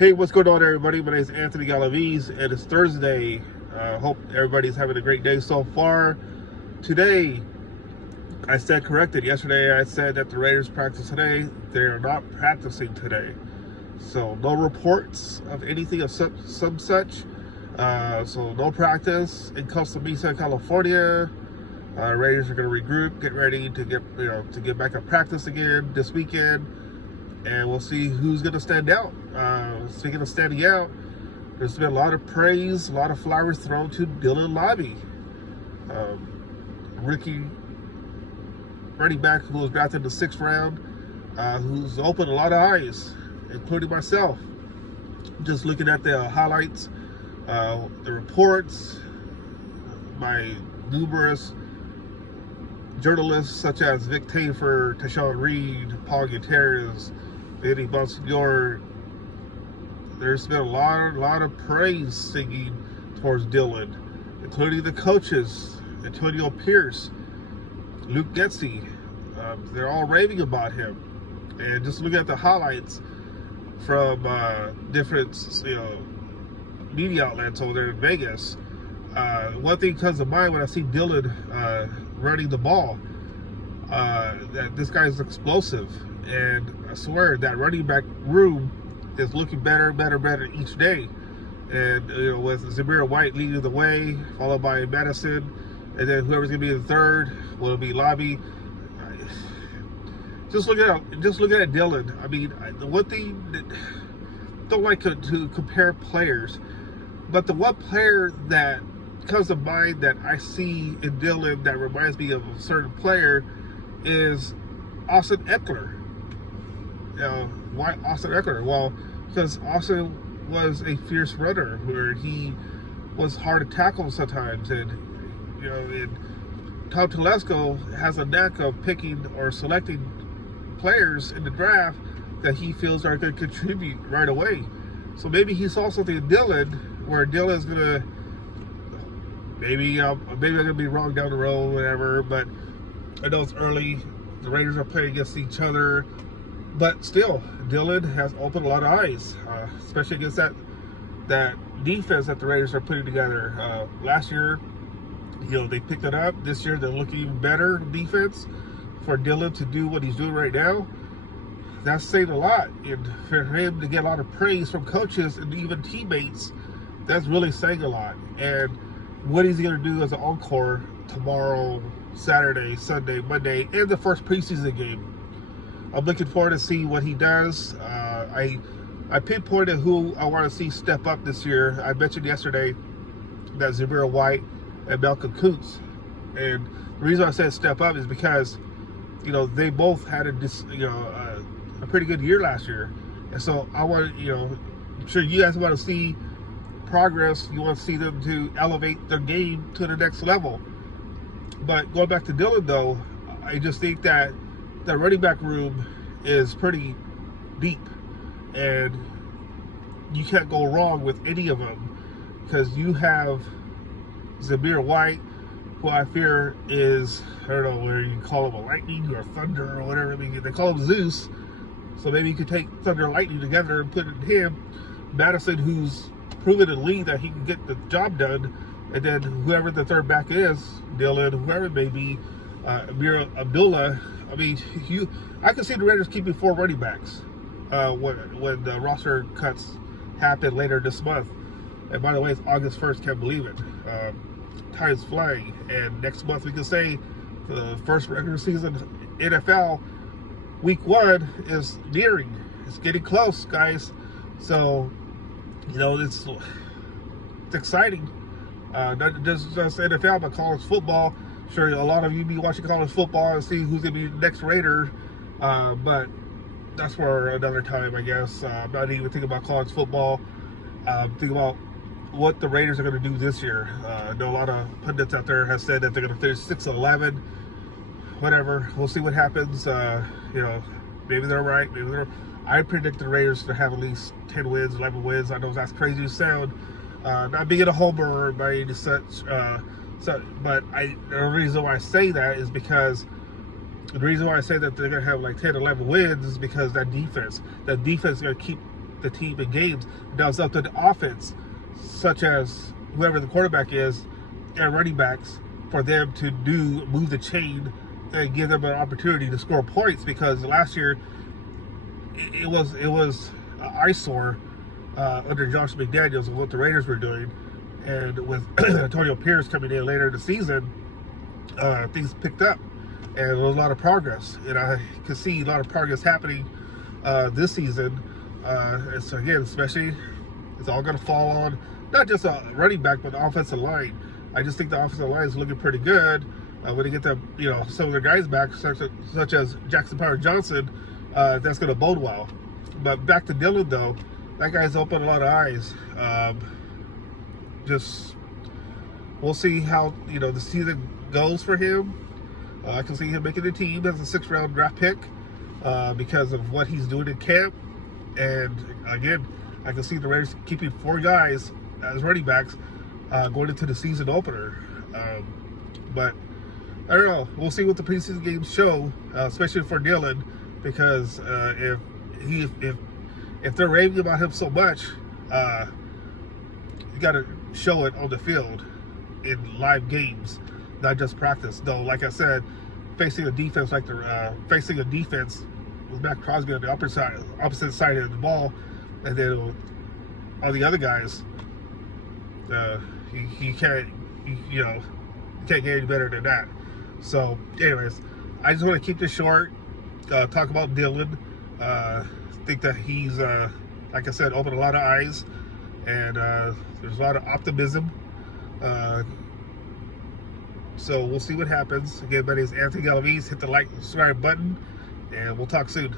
Hey, what's going on, everybody? My name is Anthony Galaviz, and it's Thursday. Hope everybody's having a great day so far. Today, I said corrected. Yesterday, I said that the Raiders practice today. They are not practicing today. So, no reports of anything of some such. So, no practice in Costa Mesa, California. Raiders are going to regroup, get ready to get back to practice again this weekend. And we'll see who's going to stand out. Speaking of standing out, there's been a lot of praise, a lot of flowers thrown to Dylan Laube, rookie running back who was drafted in the 6th round, who's opened a lot of eyes, including myself. Just looking at the highlights, the reports, my numerous journalists such as Vic Tafer, Tashawn Reed, Paul Gutierrez, Eddie Bonsignor. There's been a lot of praise singing towards Dylan, including the coaches, Antonio Pierce, Luke Getsy. They're all raving about him. And just looking at the highlights from different media outlets over there in Vegas, one thing comes to mind when I see Dylan running the ball, that this guy is explosive. And I swear that running back room is looking better each day. And with Zamir White leading the way, followed by Madison, and then whoever's going to be the third will be Laube. Just looking at Dylan. I mean, the one thing that don't like to compare players, but the one player that comes to mind that I see in Dylan that reminds me of a certain player is Austin Eckler. Why Austin Eckler? Well, because Austin was a fierce runner where he was hard to tackle sometimes, and Tom Telesco has a knack of picking or selecting players in the draft that he feels are going to contribute right away. So maybe he saw something in Dylan where Dylan's gonna maybe I'm gonna be wrong down the road, whatever. But I know it's early. The Raiders are playing against each other. But still, Dylan has opened a lot of eyes, especially against that defense that the Raiders are putting together. Last year, they picked it up. This year, they're looking even better defense. For Dylan to do what he's doing right now, that's saying a lot. And for him to get a lot of praise from coaches and even teammates, that's really saying a lot. And what is he going to do as an encore tomorrow, Saturday, Sunday, Monday, and the first preseason game? I'm looking forward to see what he does. I pinpointed who I want to see step up this year. I mentioned yesterday that Zamir White and Malcolm Kuntz. And the reason I said step up is because, they both had a pretty good year last year. And so I want I'm sure you guys want to see progress. You want to see them to elevate their game to the next level. But going back to Dylan, though, I just think that the running back room is pretty deep, and you can't go wrong with any of them, because you have Zamir White, who I fear is, I don't know whether you call him a lightning or thunder or whatever. I mean, they call him Zeus, so maybe you could take thunder and lightning together and put it in him. Madison, who's proven in the league that he can get the job done, and then whoever the third back is, Dylan, whoever it may be, Amir Abdullah. I mean, I can see the Raiders keeping 4 running backs when the roster cuts happen later this month. And by the way, it's August 1st. Can't believe it. Time's flying. And next month we can say the first regular season NFL week 1 is nearing. It's getting close, guys. So, it's exciting. Not just NFL, but college football. Sure, a lot of you be watching college football and see who's going to be the next Raider, but that's for another time, I guess. I'm not even thinking about college football. Thinking about what the Raiders are going to do this year. I know a lot of pundits out there have said that they're going to finish 6-11. Whatever, we'll see what happens. Maybe they're right. I predict the Raiders to have at least 10 wins, 11 wins. I know that's crazy to sound. Not being a homer by any such. But the reason why I say that is because the reason why I say that they're going to have like 10, 11 wins is because that defense is going to keep the team in games. Now it's up to the offense, such as whoever the quarterback is and running backs, for them to move the chain and give them an opportunity to score points. Because last year it was an eyesore under Josh McDaniels and what the Raiders were doing, and with Antonio Pierce coming in later in the season, things picked up and there was a lot of progress, and I can see a lot of progress happening this season. And so again, especially, it's all going to fall on not just a running back but the offensive line. I just think the offensive line is looking pretty good. When they get some of their guys back, such as Jackson Power Johnson, that's going to bode well. But back to Dylan though, that guy's opened a lot of eyes. Just we'll see how the season goes for him. I can see him making the team as a 6th round draft pick because of what he's doing in camp. And again, I can see the Raiders keeping 4 guys as running backs going into the season opener. But I don't know. We'll see what the preseason games show, especially for Dylan, because if they're raving about him so much, you got to show it on the field in live games, not just practice. Though, like I said, facing a defense with Matt Crosby on the opposite side of the ball, and then all the other guys, you can't get any better than that. So, anyways, I just want to keep this short. Talk about Dylan. Think that he's, like I said, opened a lot of eyes, and there's a lot of optimism. So we'll see what happens. Again, my name is Anthony Galaviz. Hit the like and subscribe button, and we'll talk soon.